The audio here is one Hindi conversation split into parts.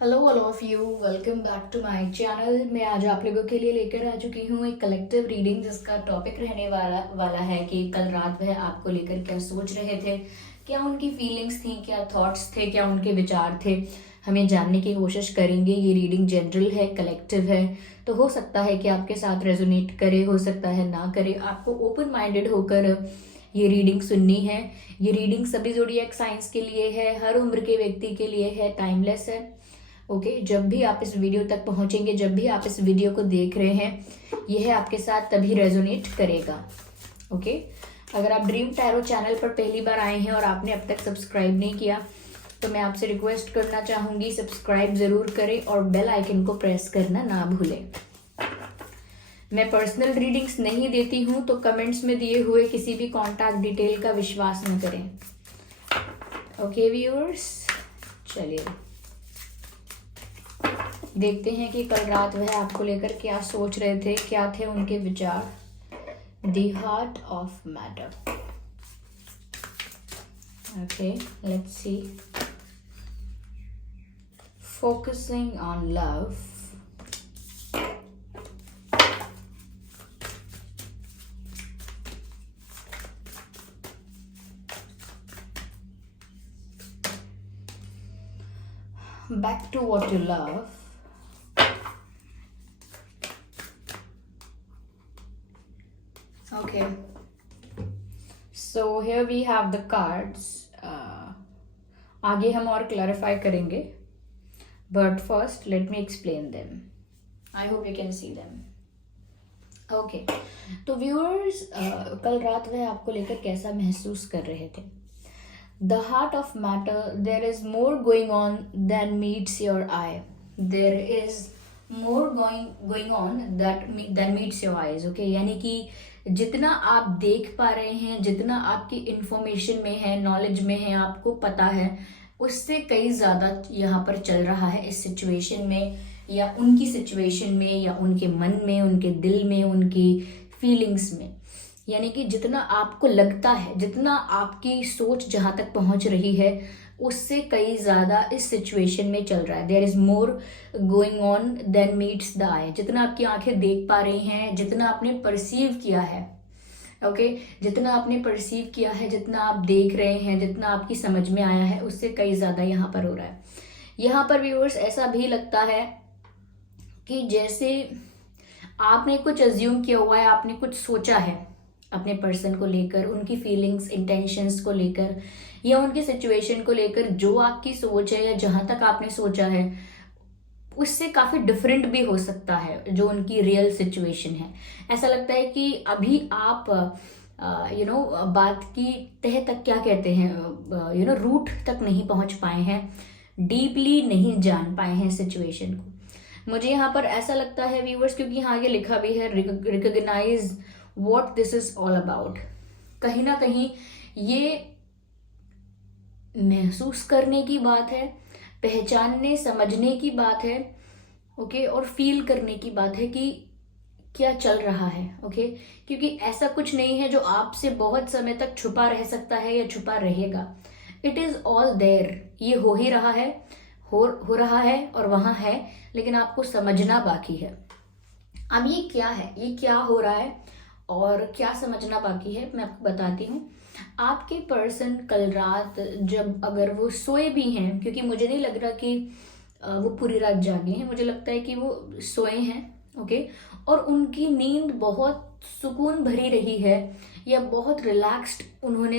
Hello all of you, welcome back to my channel. मैं आज आप लोगों के लिए लेकर आ चुकी हूँ एक कलेक्टिव रीडिंग जिसका टॉपिक रहने वाला है कि कल रात वह आपको लेकर क्या सोच रहे थे, क्या उनकी फीलिंग्स थी, क्या थॉट्स थे, क्या उनके विचार थे। हमें जानने की कोशिश करेंगे। ये रीडिंग जनरल है, कलेक्टिव है, तो हो सकता है कि आपके साथ रेजोनेट करे, हो सकता है ना करे। आपको ओपन माइंडेड होकर ये रीडिंग सुननी है। ये रीडिंग सभी ज़ोडिएक साइंस के लिए है, हर उम्र के व्यक्ति के लिए है, टाइमलेस है। ओके, जब भी आप इस वीडियो तक पहुंचेंगे, जब भी आप इस वीडियो को देख रहे हैं, यह आपके साथ तभी रेजोनेट करेगा। ओके, अगर आप ड्रीम टैरो चैनल पर पहली बार आए हैं और आपने अब तक सब्सक्राइब नहीं किया तो मैं आपसे रिक्वेस्ट करना चाहूंगी, सब्सक्राइब जरूर करें और बेल आइकन को प्रेस करना ना भूलें। मैं पर्सनल रीडिंग्स नहीं देती हूं, तो कमेंट्स में दिए हुए किसी भी कॉन्टैक्ट डिटेल का विश्वास न करें। ओके व्यूअर्स, चलिए देखते हैं कि कल रात वह आपको लेकर क्या सोच रहे थे, क्या थे उनके विचार। The heart of matter. Okay, let's see. Focusing on love. Back to what you love. Okay, so here we have the cards. आगे हम और क्लैरिफाई करेंगे, but first let me explain them. I hope you can see them. Okay, तो व्यूअर्स, कल रात वह आपको लेकर कैसा महसूस कर रहे थे। The heart of matter, there is more going on than meets your eye. There is more going on than meets your eyes. Okay, यानी कि जितना आप देख पा रहे हैं, जितना आपकी इंफॉर्मेशन में है, नॉलेज में है, आपको पता है, उससे कई ज़्यादा यहाँ पर चल रहा है इस सिचुएशन में, या उनकी सिचुएशन में, या उनके मन में, उनके दिल में, उनकी फीलिंग्स में। यानी कि जितना आपको लगता है, जितना आपकी सोच जहाँ तक पहुँच रही है, उससे कई ज़्यादा इस सिचुएशन में चल रहा है। There is more going on than meets the eye. जितना आपकी आंखें देख पा रही हैं, जितना आपने परसीव किया है, ओके, जितना आपने परसीव किया है, जितना आप देख रहे हैं, जितना आपकी समझ में आया है, उससे कई ज़्यादा यहाँ पर हो रहा है। यहाँ पर व्यूअर्स ऐसा भी लगता है कि जैसे आपने कुछ अज्यूम किया हुआ है, आपने कुछ सोचा है अपने पर्सन को लेकर, उनकी फीलिंग्स, इंटेंशंस को लेकर, या उनकी सिचुएशन को लेकर। जो आपकी सोच है या जहां तक आपने सोचा है, उससे काफ़ी डिफरेंट भी हो सकता है जो उनकी रियल सिचुएशन है। ऐसा लगता है कि अभी आप बात की तह तक, क्या कहते हैं, रूट तक नहीं पहुंच पाए हैं, डीपली नहीं जान पाए हैं सिचुएशन को। मुझे यहाँ पर ऐसा लगता है व्यूवर्स, क्योंकि यहाँ ये लिखा भी है, recognize what this is all about. कहीं ना कहीं ये महसूस करने की बात है, पहचानने समझने की बात है, ओके, और फील करने की बात है कि क्या चल रहा है। ओके, क्योंकि ऐसा कुछ नहीं है जो आपसे बहुत समय तक छुपा रह सकता है या छुपा रहेगा। It is all there. ये हो ही रहा है, हो रहा है और वहां है, लेकिन आपको समझना बाकी है। अब ये क्या है, ये क्या हो रहा है और क्या समझना बाकी है, मैं आपको बताती हूँ। आपके पर्सन कल रात जब, अगर वो सोए भी हैं, क्योंकि मुझे नहीं लग रहा कि वो पूरी रात जागे हैं, मुझे लगता है कि वो सोए हैं, ओके, और उनकी नींद बहुत सुकून भरी रही है, या बहुत रिलैक्स्ड उन्होंने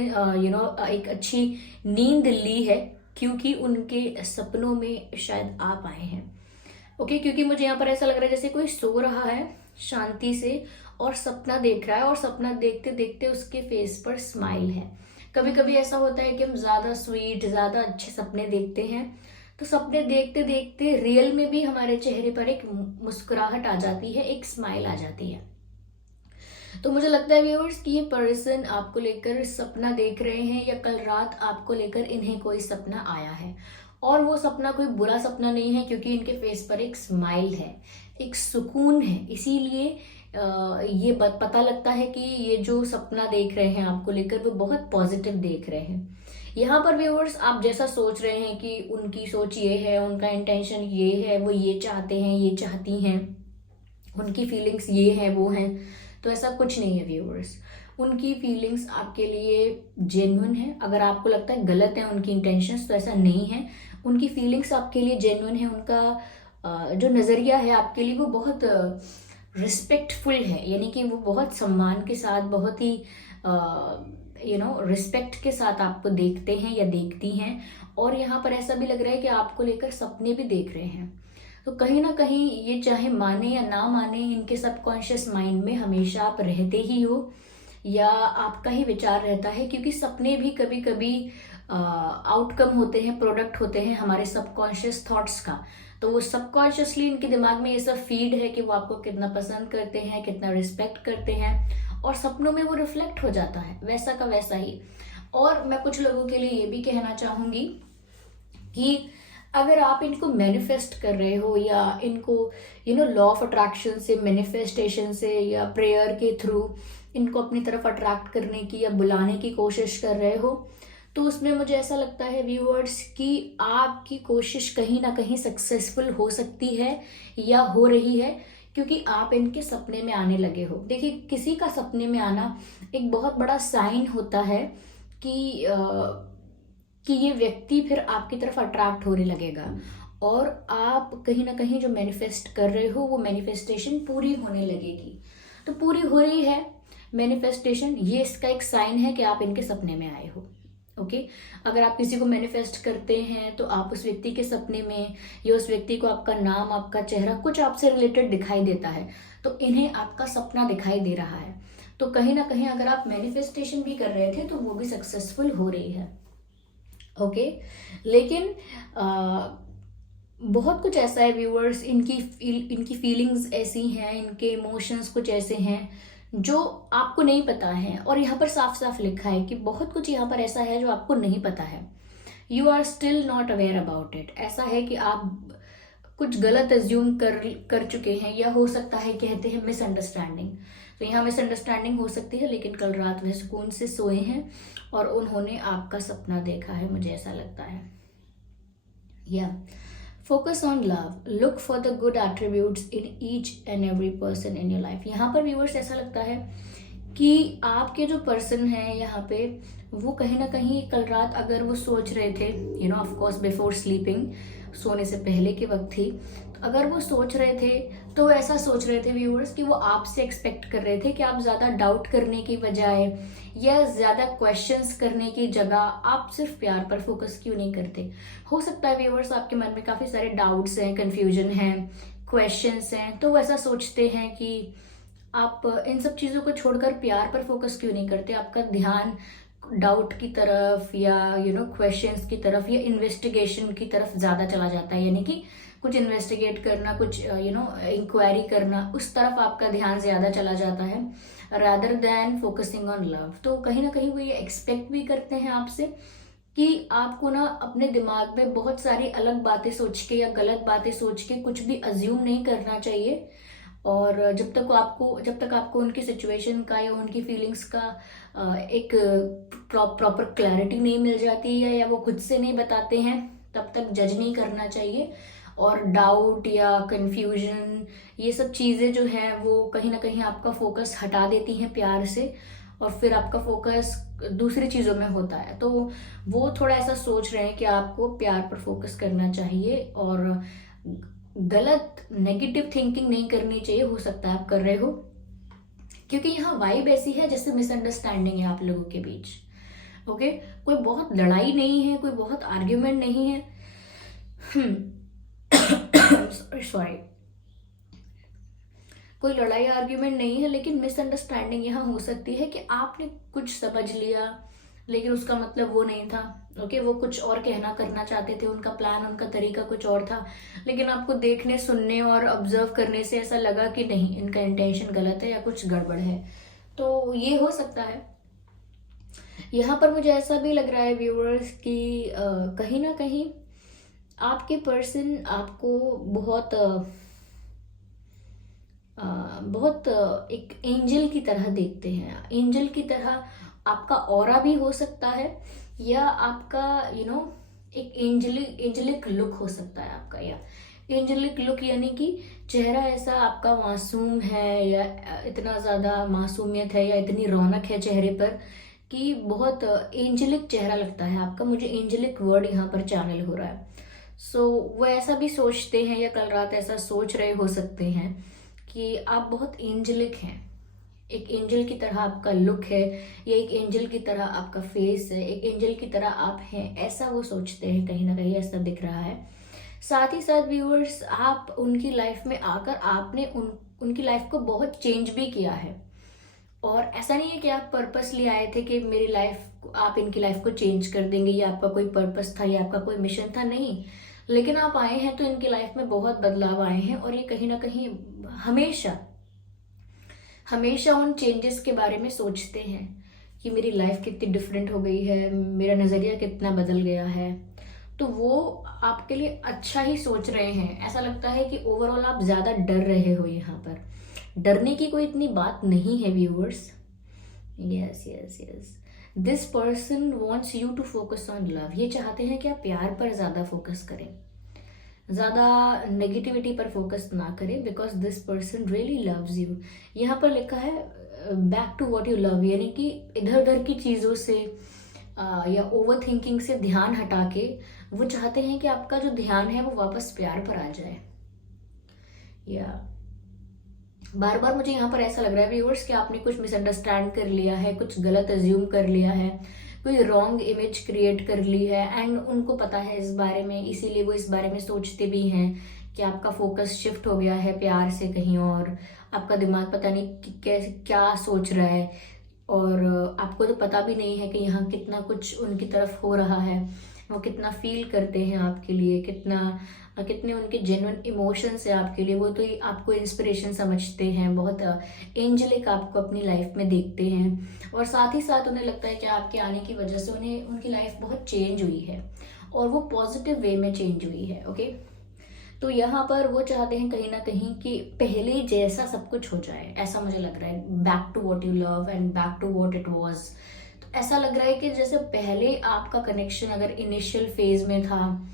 एक अच्छी नींद ली है, क्योंकि उनके सपनों में शायद आप आए हैं। ओके, क्योंकि मुझे यहाँ पर ऐसा लग रहा है जैसे कोई सो रहा है शांति से और सपना देख रहा है, और सपना देखते देखते उसके फेस पर स्माइल है। कभी कभी ऐसा होता है कि हम ज्यादा स्वीट, ज्यादा अच्छे सपने देखते हैं, तो सपने देखते देखते रियल में भी हमारे चेहरे पर एक मुस्कुराहट आ जाती है, एक स्माइल आ जाती है। तो मुझे लगता है व्यूअर्स कि ये पर्सन आपको लेकर सपना देख रहे हैं, या कल रात आपको लेकर इन्हें कोई सपना आया है, और वो सपना कोई बुरा सपना नहीं है, क्योंकि इनके फेस पर एक स्माइल है, एक सुकून है। इसीलिए ये पता लगता है कि ये जो सपना देख रहे हैं आपको लेकर, वो बहुत पॉजिटिव देख रहे हैं। यहाँ पर व्यूअर्स आप जैसा सोच रहे हैं कि उनकी सोच ये है, उनका इंटेंशन ये है, वो ये चाहते हैं, ये चाहती हैं, उनकी फीलिंग्स ये है वो हैं, तो ऐसा कुछ नहीं है व्यूअर्स। उनकी फीलिंग्स आपके लिए जेन्युइन है। अगर आपको लगता है गलत है उनकी इंटेंशंस, तो ऐसा नहीं है। उनकी फीलिंग्स आपके लिए जेन्युइन है। उनका जो नज़रिया है आपके लिए वो बहुत रिस्पेक्टफुल है, यानी कि वो बहुत सम्मान के साथ, बहुत ही रिस्पेक्ट के साथ आपको देखते हैं या देखती हैं। और यहाँ पर ऐसा भी लग रहा है कि आपको लेकर सपने भी देख रहे हैं। तो कहीं ना कहीं ये चाहे माने या ना माने, इनके सबकॉन्शियस माइंड में हमेशा आप रहते ही हो या आपका ही विचार रहता है, क्योंकि सपने भी कभी कभी आउटकम होते हैं, प्रोडक्ट होते हैं हमारे सबकॉन्शियस थॉट्स का। तो वो सबकॉन्शियसली इनके दिमाग में ये सब फीड है कि वो आपको कितना पसंद करते हैं, कितना रिस्पेक्ट करते हैं, और सपनों में वो रिफ्लेक्ट हो जाता है वैसा का वैसा ही। और मैं कुछ लोगों के लिए ये भी कहना चाहूंगी कि अगर आप इनको मैनिफेस्ट कर रहे हो या इनको लॉ ऑफ अट्रैक्शन से, मैनिफेस्टेशन से या प्रेयर के थ्रू इनको अपनी तरफ अट्रैक्ट करने की या बुलाने की कोशिश कर रहे हो, तो उसमें मुझे ऐसा लगता है व्यूअर्स कि आपकी कोशिश कहीं ना कहीं सक्सेसफुल हो सकती है या हो रही है, क्योंकि आप इनके सपने में आने लगे हो। देखिए, किसी का सपने में आना एक बहुत बड़ा साइन होता है कि ये व्यक्ति फिर आपकी तरफ अट्रैक्ट होने लगेगा, और आप कहीं ना कहीं जो मैनिफेस्ट कर रहे हो वो मैनिफेस्टेशन पूरी होने लगेगी। तो पूरी हो रही है मैनिफेस्टेशन, ये इसका एक साइन है कि आप इनके सपने में आए हो। ओके अगर आप किसी को मैनिफेस्ट करते हैं तो आप उस व्यक्ति के सपने में, या उस व्यक्ति को आपका नाम, आपका चेहरा, कुछ आपसे रिलेटेड दिखाई देता है, तो इन्हें आपका सपना दिखाई दे रहा है। तो कहीं ना कहीं अगर आप मैनिफेस्टेशन भी कर रहे थे तो वो भी सक्सेसफुल हो रही है। ओके लेकिन बहुत कुछ ऐसा है व्यूअर्स, इनकी फीलिंग्स ऐसी हैं, इनके इमोशंस कुछ ऐसे हैं जो आपको नहीं पता है। और यहाँ पर साफ साफ लिखा है कि बहुत कुछ यहाँ पर ऐसा है जो आपको नहीं पता है। You are still not aware about it. ऐसा है कि आप कुछ गलत एज्यूम कर चुके हैं, या हो सकता है कहते हैं मिसअंडरस्टैंडिंग। तो यहाँ मिसअंडरस्टैंडिंग हो सकती है, लेकिन कल रात वह सुकून से सोए हैं और उन्होंने आपका सपना देखा है, मुझे ऐसा लगता है। या focus on love, look for the good attributes in each and every person in your life. यहाँ पर व्यूअर्स ऐसा लगता है कि आपके जो पर्सन हैं यहाँ पे, वो कहीं ना कहीं कल रात अगर वो सोच रहे थे, ऑफ कोर्स बिफोर स्लीपिंग, सोने से पहले की वक्त थी, तो अगर वो सोच रहे थे तो ऐसा सोच रहे थे व्यूअर्स कि वो आपसे एक्सपेक्ट कर रहे थे कि आप ज़्यादा डाउट करने की बजाय या ज़्यादा क्वेश्चंस करने की जगह आप सिर्फ प्यार पर फोकस क्यों नहीं करते। हो सकता है व्यूअर्स आपके मन में काफ़ी सारे डाउट्स हैं, कन्फ्यूजन हैं, क्वेश्चंस हैं, तो वो ऐसा सोचते हैं कि आप इन सब चीज़ों को छोड़कर प्यार पर फोकस क्यों नहीं करते। आपका ध्यान डाउट की तरफ या क्वेश्चंस की तरफ या इन्वेस्टिगेशन की तरफ ज़्यादा चला जाता है, यानी कि कुछ इन्वेस्टिगेट करना, कुछ इंक्वायरी करना, उस तरफ आपका ध्यान ज़्यादा चला जाता है rather than focusing on love. तो कहीं ना कहीं वो ये एक्सपेक्ट भी करते हैं आपसे कि आपको ना अपने दिमाग में बहुत सारी अलग बातें सोच के या गलत बातें सोच के कुछ भी अज्यूम नहीं करना चाहिए। और जब तक आपको उनकी सिचुएशन का या उनकी फीलिंग्स का एक प्रॉपर क्लैरिटी नहीं मिल जाती है या वो खुद से नहीं बताते हैं, तब तक जज नहीं करना चाहिए। और डाउट या कंफ्यूजन, ये सब चीज़ें जो हैं वो कहीं ना कहीं आपका फोकस हटा देती हैं प्यार से, और फिर आपका फोकस दूसरी चीज़ों में होता है। तो वो थोड़ा ऐसा सोच रहे हैं कि आपको प्यार पर फोकस करना चाहिए और गलत नेगेटिव थिंकिंग नहीं करनी चाहिए। हो सकता है आप कर रहे हो, क्योंकि यहाँ वाइब ऐसी है जैसे मिसअंडरस्टैंडिंग है आप लोगों के बीच। ओके कोई बहुत लड़ाई नहीं है, कोई बहुत आर्ग्यूमेंट नहीं है। सॉरी, कोई लड़ाई आर्ग्यूमेंट नहीं है, लेकिन मिसअंडरस्टैंडिंग यहाँ हो सकती है कि आपने कुछ समझ लिया लेकिन उसका मतलब वो नहीं था। ओके वो कुछ और कहना करना चाहते थे, उनका प्लान, उनका तरीका कुछ और था, लेकिन आपको देखने, सुनने और ऑब्जर्व करने से ऐसा लगा कि नहीं, इनका इंटेंशन गलत है या कुछ गड़बड़ है। तो ये हो सकता है। यहाँ पर मुझे ऐसा भी लग रहा है व्यूअर्स कि कहीं ना कहीं आपके पर्सन आपको बहुत एक एंजल की तरह देखते हैं। एंजल की तरह आपका ऑरा भी हो सकता है या आपका एक एंजलिक लुक हो सकता है आपका, या एंजलिक लुक यानी कि चेहरा ऐसा आपका मासूम है, या इतना ज़्यादा मासूमियत है, या इतनी रौनक है चेहरे पर कि बहुत एंजलिक चेहरा लगता है आपका। मुझे एंजलिक वर्ड यहाँ पर चैनल हो रहा है। वो ऐसा भी सोचते हैं, या कल रात ऐसा सोच रहे हो सकते हैं कि आप बहुत एंजलिक हैं, एक एंजल की तरह आपका लुक है, या एक एंजल की तरह आपका फेस है, एक एंजल की तरह आप हैं, ऐसा वो सोचते हैं, कहीं ना कहीं ऐसा दिख रहा है। साथ ही साथ व्यूअर्स, आप उनकी लाइफ में आकर आपने उनकी लाइफ को बहुत चेंज भी किया है। और ऐसा नहीं है कि आप पर्पसली आए थे कि मेरी लाइफ, आप इनकी लाइफ को चेंज कर देंगे, या आपका कोई पर्पस था, या आपका कोई मिशन था, नहीं। लेकिन आप आए हैं तो इनकी लाइफ में बहुत बदलाव आए हैं, और ये कहीं ना कहीं हमेशा हमेशा उन चेंजेस के बारे में सोचते हैं कि मेरी लाइफ कितनी डिफरेंट हो गई है, मेरा नज़रिया कितना बदल गया है। तो वो आपके लिए अच्छा ही सोच रहे हैं। ऐसा लगता है कि ओवरऑल आप ज़्यादा डर रहे हो यहाँ पर। डरने की कोई इतनी बात नहीं है viewers. Yes yes yes, this person wants you to focus on love. ये चाहते हैं कि आप प्यार पर ज़्यादा फोकस करें, ज़्यादा नेगेटिविटी पर फोकस ना करें, because this person really loves you. यहाँ पर लिखा है back to what you love, यानी कि इधर उधर की चीज़ों से या ओवर थिंकिंग से ध्यान हटा के वो चाहते हैं कि आपका जो ध्यान है वो वापस प्यार पर आ जाए। या बार बार मुझे यहाँ पर ऐसा लग रहा है व्यूअर्स कि आपने कुछ मिसअंडरस्टैंड कर लिया है, कुछ गलत अज्यूम कर लिया है, कोई रॉन्ग इमेज क्रिएट कर ली है, एंड उनको पता है इस बारे में, इसीलिए वो इस बारे में सोचते भी हैं कि आपका फोकस शिफ्ट हो गया है प्यार से कहीं और। आपका दिमाग पता नहीं कैसे क्या सोच रहा है, और आपको तो पता भी नहीं है कि यहाँ कितना कुछ उनकी तरफ हो रहा है, वो कितना फील करते हैं आपके लिए, कितने उनके जेन्युइन इमोशंस है आपके लिए। वो तो आपको इंस्पिरेशन समझते हैं, बहुत एंजलिक आपको अपनी लाइफ में देखते हैं, और साथ ही साथ उन्हें लगता है कि आपके आने की वजह से उन्हें उनकी लाइफ बहुत चेंज हुई है, और वो पॉजिटिव वे में चेंज हुई है। ओके, तो यहाँ पर वो चाहते हैं कहीं ना कहीं कि पहले जैसा सब कुछ हो जाए, ऐसा मुझे लग रहा है। Back to what you love and back to what it was. तो ऐसा लग रहा है कि जैसे पहले आपका कनेक्शन अगर इनिशियल फेज में था,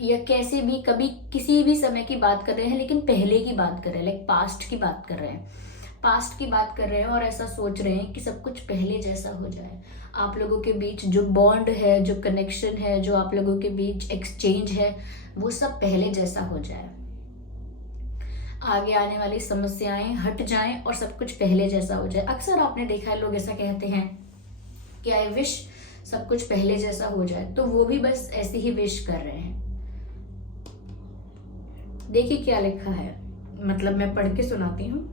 या कैसे भी कभी किसी भी समय की बात कर रहे हैं, लेकिन पहले की बात कर रहे हैं, लाइक पास्ट की बात कर रहे हैं, पास्ट की बात कर रहे हैं, और ऐसा सोच रहे हैं कि सब कुछ पहले जैसा हो जाए। आप लोगों के बीच जो बॉन्ड है, जो कनेक्शन है, जो आप लोगों के बीच एक्सचेंज है, वो सब पहले जैसा हो जाए। आगे आने वाली समस्याएं हट जाएं और सब कुछ पहले जैसा हो जाए। अक्सर आपने देखा है लोग ऐसा कहते हैं कि आई विश सब कुछ पहले जैसा हो जाए, तो वो भी बस ऐसे ही विश कर रहे हैं। देखिए क्या लिखा है, मतलब मैं पढ़ के सुनाती हूँ।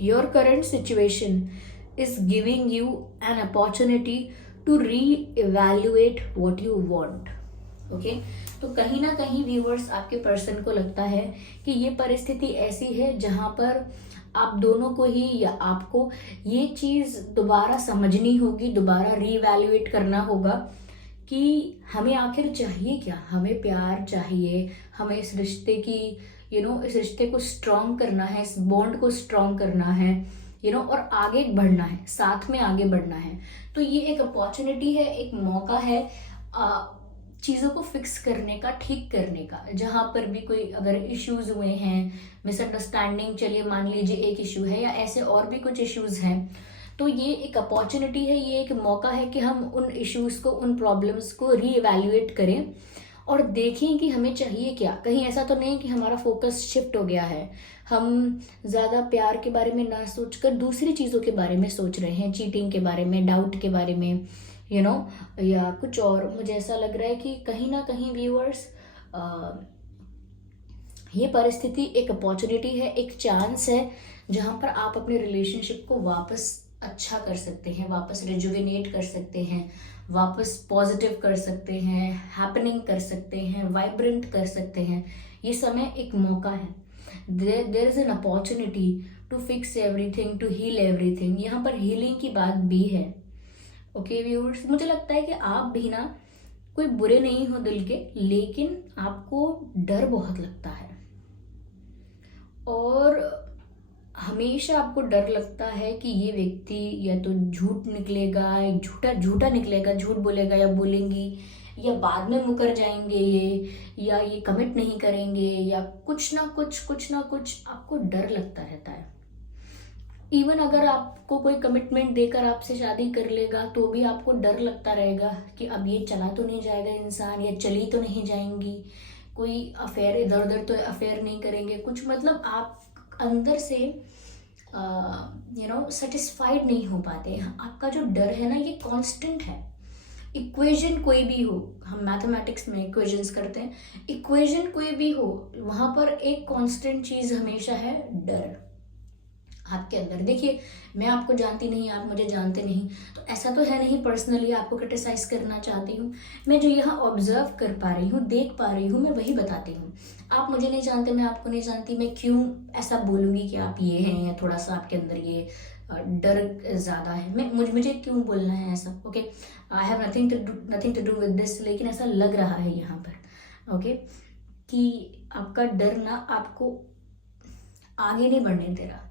Your current situation is giving you an opportunity to reevaluate what you want. Okay, तो कहीं ना कहीं व्यूअर्स, आपके पर्सन को लगता है कि ये परिस्थिति ऐसी है जहां पर आप दोनों को ही, या आपको ये चीज दोबारा समझनी होगी, दोबारा रीवैल्यूएट करना होगा कि हमें आखिर चाहिए क्या। हमें प्यार चाहिए, हमें इस रिश्ते की इस रिश्ते को स्ट्रॉन्ग करना है, इस बॉन्ड को स्ट्रॉन्ग करना है, और आगे बढ़ना है, साथ में आगे बढ़ना है। तो ये एक अपॉर्चुनिटी है, एक मौका है चीज़ों को फिक्स करने का, ठीक करने का। जहां पर भी कोई अगर इश्यूज हुए हैं, मिसअंडरस्टैंडिंग, चलिए मान लीजिए एक इश्यू है, या ऐसे और भी कुछ इश्यूज हैं, तो ये एक अपॉर्चुनिटी है, ये एक मौका है कि हम उन इश्यूज को, उन प्रॉब्लम्स को रीइवैल्यूएट करें और देखें कि हमें चाहिए क्या। कहीं ऐसा तो नहीं कि हमारा फोकस शिफ्ट हो गया है, हम ज़्यादा प्यार के बारे में ना सोचकर दूसरी चीज़ों के बारे में सोच रहे हैं, चीटिंग के बारे में, डाउट के बारे में, या कुछ और। मुझे ऐसा लग रहा है कि कहीं ना कहीं व्यूअर्स, ये परिस्थिति एक अपॉर्चुनिटी है, एक चांस है, जहां पर आप अपने रिलेशनशिप को वापस अच्छा कर सकते हैं, वापस रिजुविनेट कर सकते हैं, वापस पॉजिटिव कर सकते हैं, हैपनिंग कर सकते हैं, वाइब्रेंट कर सकते हैं। ये समय एक मौका है। There is an opportunity to fix everything, to heal everything. यहाँ पर हीलिंग की बात भी है। ओके व्यूअर्स, मुझे लगता है कि आप भी ना कोई बुरे नहीं हो दिल के, लेकिन आपको डर बहुत लगता है, और हमेशा आपको डर लगता है कि ये व्यक्ति या तो झूठ निकलेगा, एक झूठा झूठा निकलेगा, झूठ बोलेगा या बोलेंगी, या बाद में मुकर जाएंगे ये, या ये कमिट नहीं करेंगे, या कुछ ना कुछ आपको डर लगता रहता है। इवन अगर आपको कोई कमिटमेंट देकर आपसे शादी कर लेगा तो भी आपको डर लगता रहेगा कि अब ये चला तो नहीं जाएगा इंसान, या चली तो नहीं जाएंगी, कोई अफेयर इधर उधर तो अफेयर नहीं करेंगे कुछ, मतलब आप अंदर से सेटिस्फाइड नहीं हो पाते। आपका जो डर है ना ये कांस्टेंट है। इक्वेशन कोई भी हो, हम मैथमेटिक्स में इक्वेशंस करते हैं, इक्वेशन कोई भी हो वहां पर एक कांस्टेंट चीज हमेशा है, डर आपके अंदर। देखिए, मैं आपको जानती नहीं, आप मुझे जानते नहीं, तो ऐसा तो है नहीं पर्सनली आपको क्रिटिसाइज करना चाहती हूँ। मैं जो यहाँ ऑब्जर्व कर पा रही हूँ, देख पा रही हूँ, मैं वही बताती हूँ। आप मुझे नहीं जानते, मैं आपको नहीं जानती, मैं क्यों ऐसा बोलूँगी कि आप ये हैं, या थोड़ा सा आपके अंदर ये डर ज़्यादा है, मुझे क्यों बोलना है ऐसा? Okay, I have nothing to do with this, लेकिन ऐसा लग रहा है यहाँ पर, ओके, कि आपका डर ना आपको आगे नहीं बढ़ने दे रहा।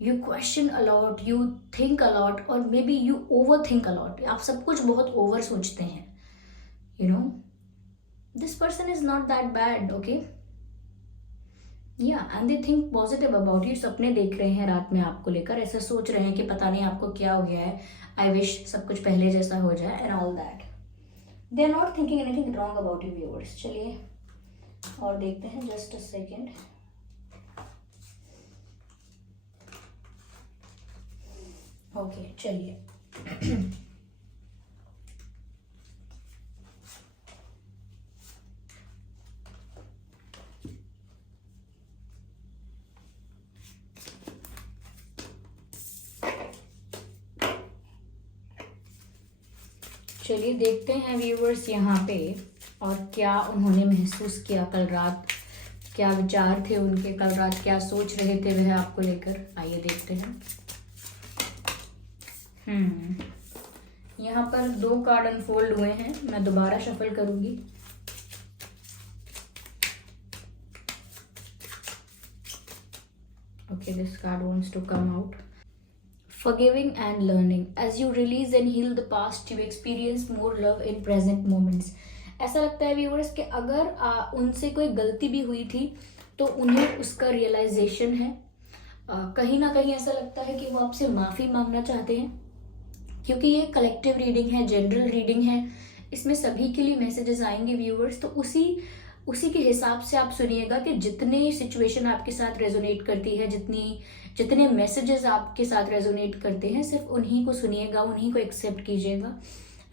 You question a lot, you think a lot, और maybe you overthink a lot. आप सब कुछ बहुत ओवर सोचते हैं, you know. This person is not that bad, okay? Yeah, and they think positive about you. सपने देख रहे हैं रात में आपको लेकर, ऐसा सोच रहे हैं कि पता नहीं आपको क्या हो गया है, I wish सब कुछ पहले जैसा हो जाए and all that. They are not thinking anything wrong about you, viewers. चलिए और देखते हैं, just a second. ओके, चलिए। चलिए देखते हैं व्यूवर्स यहाँ पे, और क्या उन्होंने महसूस किया कल रात, क्या विचार थे उनके कल रात, क्या सोच रहे थे वह आपको लेकर। आइए देखते हैं। यहाँ पर 2 कार्ड अनफोल्ड हुए हैं, मैं दोबारा शफल करूंगी। Okay, this card wants to come out. Forgiving and learning. As you release and heal the past, you experience more love in present moments. ऐसा लगता है व्यूअर्स कि अगर उनसे कोई गलती भी हुई थी तो उन्हें उसका रियलाइजेशन है। कहीं ना कहीं ऐसा लगता है कि वो आपसे माफ़ी मांगना चाहते हैं, क्योंकि ये कलेक्टिव रीडिंग है, जनरल रीडिंग है, इसमें सभी के लिए मैसेजेस आएंगे व्यूअर्स। तो उसी के हिसाब से आप सुनिएगा कि जितने सिचुएशन आपके साथ रेजोनेट करती है, जितने मैसेजेस आपके साथ रेजोनेट करते हैं, सिर्फ उन्हीं को सुनिएगा, उन्हीं को एक्सेप्ट कीजिएगा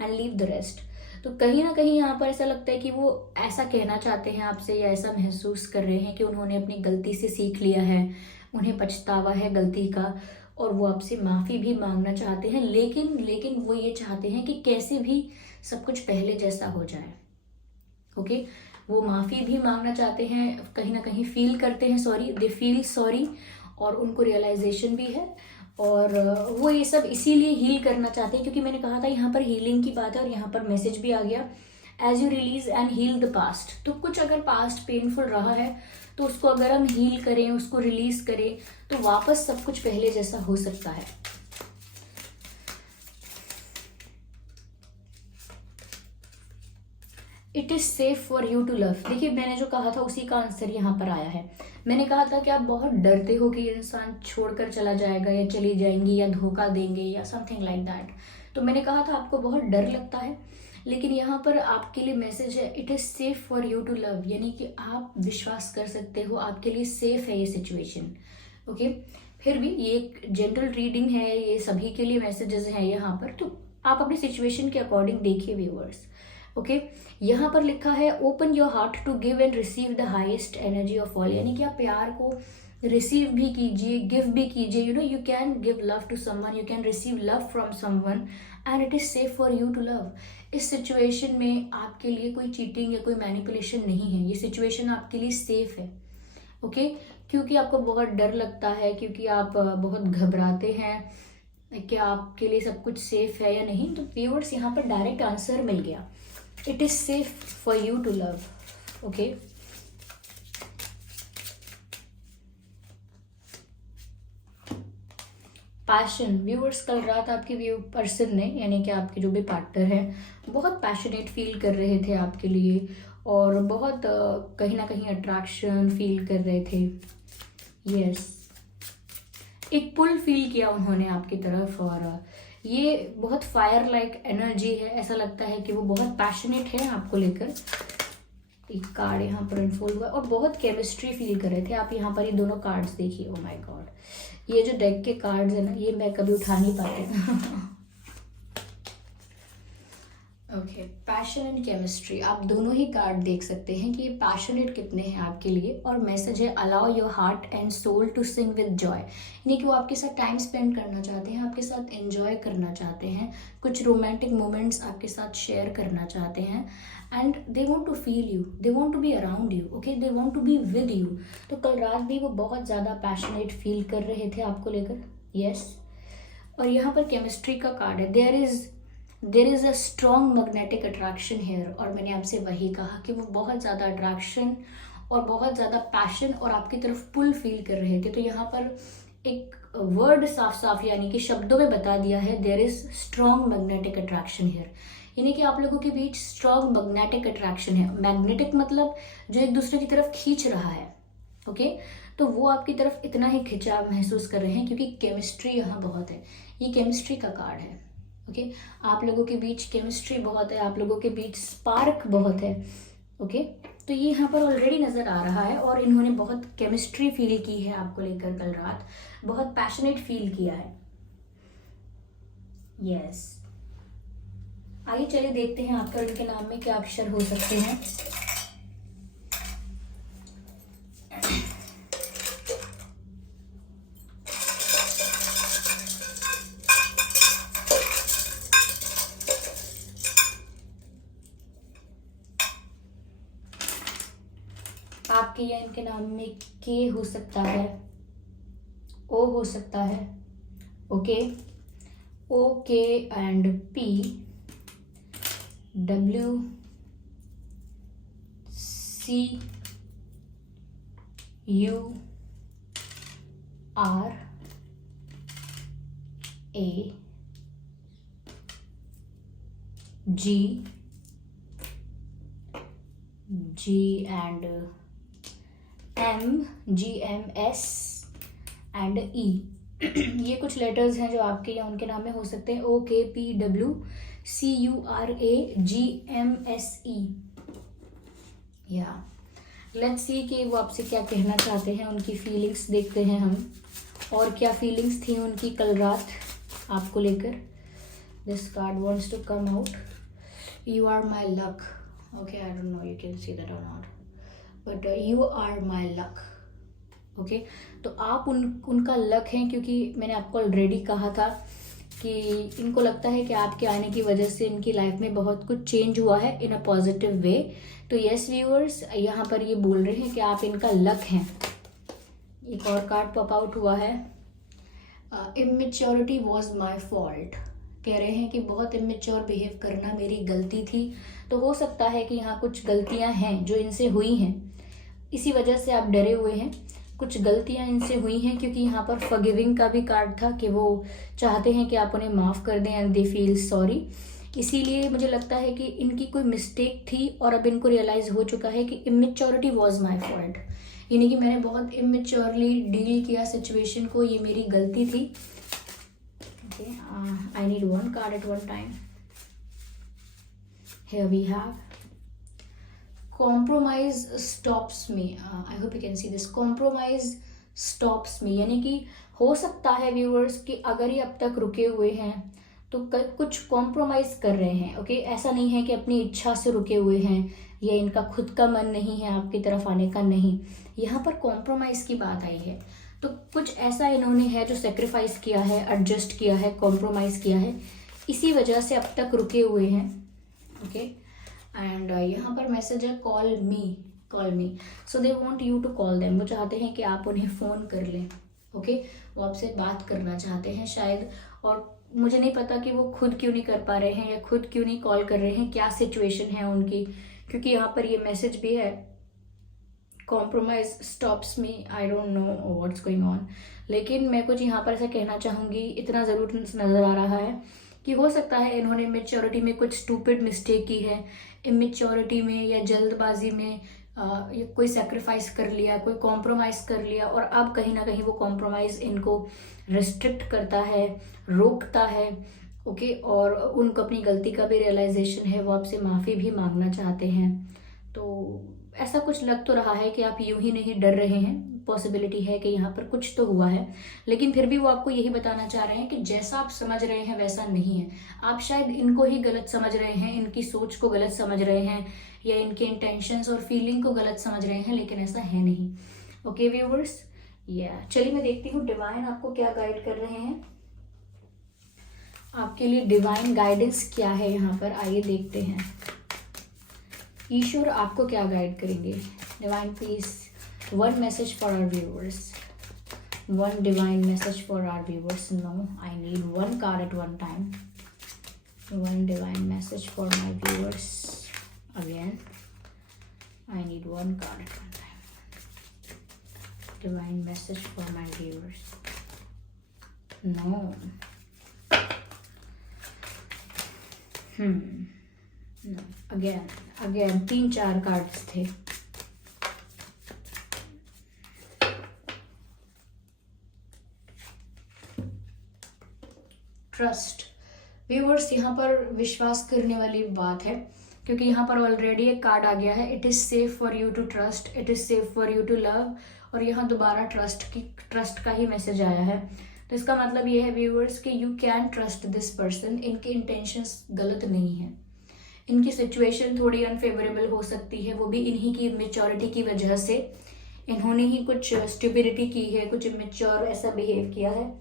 एंड लीव द रेस्ट। तो कहीं ना कहीं यहाँ पर ऐसा लगता है कि वो ऐसा कहना चाहते हैं आपसे, या ऐसा महसूस कर रहे हैं कि उन्होंने अपनी गलती से सीख लिया है, उन्हें पछतावा है गलती का, और वो आपसे माफ़ी भी मांगना चाहते हैं। लेकिन वो ये चाहते हैं कि कैसे भी सब कुछ पहले जैसा हो जाए। ओके, वो माफ़ी भी मांगना चाहते हैं, कहीं ना कहीं फील करते हैं सॉरी, दे फील सॉरी, और उनको रियलाइजेशन भी है, और वो ये सब इसीलिए हील करना चाहते हैं, क्योंकि मैंने कहा था यहाँ पर हीलिंग की बात है, और यहाँ पर मैसेज भी आ गया, as you release and heal the past. तो कुछ अगर पास्ट पेनफुल रहा है तो उसको अगर हम हील करें, उसको रिलीज करें, तो वापस सब कुछ पहले जैसा हो सकता है। It is safe for you to love. देखिए, मैंने जो कहा था उसी का आंसर यहाँ पर आया है। मैंने कहा था कि आप बहुत डरते हो कि इंसान छोड़कर चला जाएगा, या चली जाएंगी, या धोखा देंगे, या समथिंग लाइक दैट। तो मैंने कहा था आपको बहुत डर लगता है, लेकिन यहाँ पर आपके लिए मैसेज है, it is safe for you to love, यानी कि आप विश्वास कर सकते हो, आपके लिए सेफ है ये सिचुएशन। ओके, फिर भी ये एक जनरल रीडिंग है, ये सभी के लिए मैसेजेस हैं यहाँ पर, तो आप अपनी सिचुएशन के अकॉर्डिंग देखिए व्यूअर्स। ओके, यहाँ पर लिखा है, open your heart to give and receive the highest energy of all, यानी कि आप प्यार को रिसीव भी कीजिए, गिव भी कीजिए। You can give love to someone, you can receive love from someone, and it is safe for you to love. इस सिचुएशन में आपके लिए कोई चीटिंग या कोई मैनिपुलेशन नहीं है, ये सिचुएशन आपके लिए सेफ है। ओके, क्योंकि आपको बहुत डर लगता है, क्योंकि आप बहुत घबराते हैं कि आपके लिए सब कुछ सेफ है या नहीं, तो व्यूअर्स यहाँ पर डायरेक्ट आंसर मिल गया, it is safe for you to love. Okay, passion viewers, कल रात आपके व्यू पर्सन ने यानी कि आपके जो भी पार्टनर हैं बहुत पैशनेट फील कर रहे थे आपके लिए और बहुत कहीं ना कहीं अट्रैक्शन फील कर रहे थे। यस, एक पुल फील किया उन्होंने आपकी तरफ और ये बहुत फायर लाइक एनर्जी है। ऐसा लगता है कि वो बहुत पैशनेट है आपको लेकर। एक कार्ड यहाँ पर अनफोल्ड हुआ और बहुत केमिस्ट्री फील कर रहे थे आप। यहाँ पर ये दोनों कार्ड्स देखिए, ओ माय गॉड, ये जो डेक के कार्ड्स है ना ये मैं कभी उठा नहीं पाती। ओके, पैशन एंड केमिस्ट्री, आप दोनों ही कार्ड देख सकते हैं कि ये पैशनेट कितने हैं आपके लिए। और मैसेज है allow your heart and soul to sing with joy, यानी कि वो आपके साथ टाइम स्पेंड करना चाहते हैं, आपके साथ एंजॉय करना चाहते हैं, कुछ रोमांटिक मोमेंट्स आपके साथ शेयर करना चाहते हैं and they want to feel you, they want to be around you, okay, they want to be with you. तो कल रात भी वो बहुत ज़्यादा पैशनेट फील कर रहे थे आपको लेकर। यस, और यहाँ पर केमिस्ट्री का कार्ड है, there is a strong magnetic attraction here. और मैंने आपसे वही कहा कि वो बहुत ज़्यादा अट्रैक्शन और बहुत ज़्यादा पैशन और आपकी तरफ पुल फील कर रहे थे। तो यहाँ पर एक वर्ड साफ साफ यानी कि शब्दों में बता दिया है, there is strong magnetic attraction here, यानी कि आप लोगों के बीच स्ट्रॉन्ग मैग्नेटिक अट्रैक्शन है। मैग्नेटिक मतलब जो एक दूसरे की तरफ खींच रहा है, ओके, तो वो आपकी तरफ इतना ही खिंचाव महसूस कर रहे हैं क्योंकि केमिस्ट्री यहाँ बहुत है। ये केमिस्ट्री का कार्ड है, ओके, आप लोगों के बीच केमिस्ट्री बहुत है, आप लोगों के बीच स्पार्क बहुत है, ओके। तो ये यहाँ पर ऑलरेडी नज़र आ रहा है और इन्होंने बहुत केमिस्ट्री फील की है आपको लेकर कल रात, बहुत पैशनेट फील किया है। यस, आइए चलिए देखते हैं आपका उनके नाम में क्या अक्षर हो सकते हैं। आपके या इनके नाम में के हो सकता है, ओ हो सकता है, okay, O K and P, W C U R A G and MGMS and E। ये कुछ लेटर्स हैं जो आपके या उनके नाम में हो सकते हैं, OKPWCURAGMSE। या लेट्स सी कि वो आपसे क्या कहना चाहते हैं, उनकी फीलिंग्स देखते हैं हम, और क्या फीलिंग्स थी उनकी कल रात आपको लेकर। This card wants to come out, you are my luck, okay, I don't know you can see that or not, but you are my luck, okay. तो आप उनका लक हैं क्योंकि मैंने आपको ऑलरेडी कहा था कि इनको लगता है कि आपके आने की वजह से इनकी लाइफ में बहुत कुछ चेंज हुआ है इन अ पॉजिटिव वे। तो यस व्यूअर्स, यहाँ पर ये बोल रहे हैं कि आप इनका लक हैं। एक और कार्ड पॉप आउट हुआ है, इमेच्योरिटी वॉज माई फॉल्ट, कह रहे हैं कि बहुत इमेच्योर बिहेव करना मेरी गलती थी। तो हो सकता है कि यहाँ कुछ गलतियाँ हैं जो इनसे हुई हैं, इसी वजह से आप डरे हुए हैं, कुछ गलतियां इनसे हुई हैं क्योंकि यहाँ पर फॉरगिविंग का भी कार्ड था कि वो चाहते हैं कि आप उन्हें माफ़ कर दें एंड दे फील सॉरी। इसीलिए मुझे लगता है कि इनकी कोई मिस्टेक थी और अब इनको रियलाइज़ हो चुका है कि इमेच्योरिटी वॉज माई फॉल्ट, यानी कि मैंने बहुत इमेच्योरली डील किया सिचुएशन को, ये मेरी गलती थी। Okay, I need one card at one time. Here we have compromise stops me, I hope you can see this, compromise stops me, यानी कि हो सकता है व्यूअर्स कि अगर ये अब तक रुके हुए हैं तो कुछ कॉम्प्रोमाइज़ कर रहे हैं, ओके। ऐसा नहीं है कि अपनी इच्छा से रुके हुए हैं या इनका खुद का मन नहीं है आपकी तरफ आने का, नहीं, यहाँ पर कॉम्प्रोमाइज़ की बात आई है। तो कुछ ऐसा इन्होंने है जो सेक्रीफाइस किया है, एडजस्ट किया है, कॉम्प्रोमाइज़ किया है, इसी वजह से अब तक रुके हुए हैं, ओके। एंड यहाँ पर मैसेज है call me, so they want you to call them, वो चाहते हैं कि आप उन्हें फ़ोन कर लें, ओके। वो आपसे बात करना चाहते हैं शायद, और मुझे नहीं पता कि वो खुद क्यों नहीं कर पा रहे हैं या खुद क्यों नहीं कॉल कर रहे हैं, क्या सिचुएशन है उनकी, क्योंकि यहाँ पर ये मैसेज भी है compromise stops me, I don't know what's going on. लेकिन मैं कुछ यहाँ पर ऐसा कहना चाहूँगी, इतना ज़रूर नज़र आ रहा है कि हो सकता है इन्होंने मेच्योरिटी में कुछ स्टूपिड मिस्टेक की है। इमेच्योरिटी में या जल्दबाजी में या कोई सेक्रीफाइस कर लिया, कोई कॉम्प्रोमाइज़ कर लिया, और अब कहीं ना कहीं वो कॉम्प्रोमाइज़ इनको रिस्ट्रिक्ट करता है, रोकता है। ओके, और उनको अपनी गलती का भी रियलाइजेशन है, वो आपसे माफ़ी भी मांगना चाहते हैं। तो ऐसा कुछ लग तो रहा है कि आप यूं ही नहीं डर रहे हैं, पॉसिबिलिटी है कि यहाँ पर कुछ तो हुआ है, लेकिन फिर भी वो आपको यही बताना चाह रहे हैं कि जैसा आप समझ रहे हैं वैसा नहीं है। आप शायद इनको ही गलत समझ रहे हैं, इनकी सोच को गलत समझ रहे हैं, या इनके इंटेंशंस और फीलिंग को गलत समझ रहे हैं, लेकिन ऐसा है नहीं। ओके व्यूवर्स, चलिए मैं देखती हूँ डिवाइन आपको क्या गाइड कर रहे हैं। आपके लिए डिवाइन गाइडेंस क्या है यहाँ पर, आइए देखते हैं। ईश्वर आपको क्या गाइड करेंगे। Divine please one message for our viewers, one divine message for our viewers. No, I need one card at one time. One divine message for my viewers again, I need one card at one time. Divine message for my viewers. No, again 3-4 cards थे। ट्रस्ट व्यूअर्स, यहाँ पर विश्वास करने वाली बात है, क्योंकि यहाँ पर ऑलरेडी एक कार्ड आ गया है। It is safe for you to trust, it is safe for you to love, और यहाँ दोबारा ट्रस्ट का ही मैसेज आया है। तो इसका मतलब ये है व्यूअर्स कि you can trust this person. इनके इंटेंशंस गलत नहीं है, इनकी सिचुएशन थोड़ी अनफेवरेबल हो सकती है, वो भी इन्हीं की मेच्योरिटी की वजह से। इन्होंने ही कुछ स्टुपिडिटी की है, कुछ इमेच्योर ऐसा बिहेव किया है,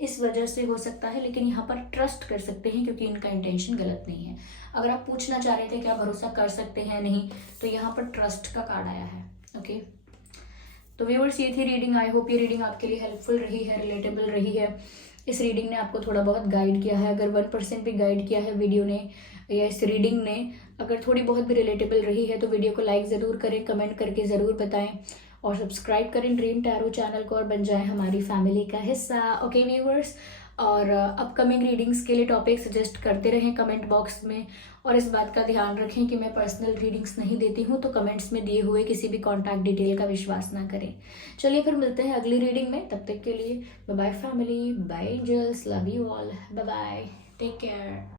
इस वजह से हो सकता है। लेकिन यहाँ पर ट्रस्ट कर सकते हैं, क्योंकि इनका इंटेंशन गलत नहीं है। अगर आप पूछना चाह रहे थे क्या भरोसा कर सकते हैं नहीं, तो यहाँ पर ट्रस्ट का कार्ड आया है। ओके, तो व्यूअर्स ये थी रीडिंग। आई होप ये रीडिंग आपके लिए हेल्पफुल रही है, रिलेटेबल रही है। इस रीडिंग ने आपको थोड़ा बहुत गाइड किया है। अगर 1% भी गाइड किया है वीडियो ने या इस रीडिंग ने, अगर थोड़ी बहुत भी रिलेटेबल रही है, तो वीडियो को लाइक ज़रूर करें, कमेंट करके ज़रूर बताएं, और सब्सक्राइब करें ड्रीम टैरो चैनल को और बन जाएं हमारी फैमिली का हिस्सा। ओके व्यूअर्स, और अपकमिंग रीडिंग्स के लिए टॉपिक सजेस्ट करते रहें कमेंट बॉक्स में, और इस बात का ध्यान रखें कि मैं पर्सनल रीडिंग्स नहीं देती हूँ, तो कमेंट्स में दिए हुए किसी भी कॉन्टैक्ट डिटेल का विश्वास ना करें। चलिए फिर मिलते हैं अगली रीडिंग में, तब तक के लिए bye bye family, bye angels, love you all, bye bye, take care.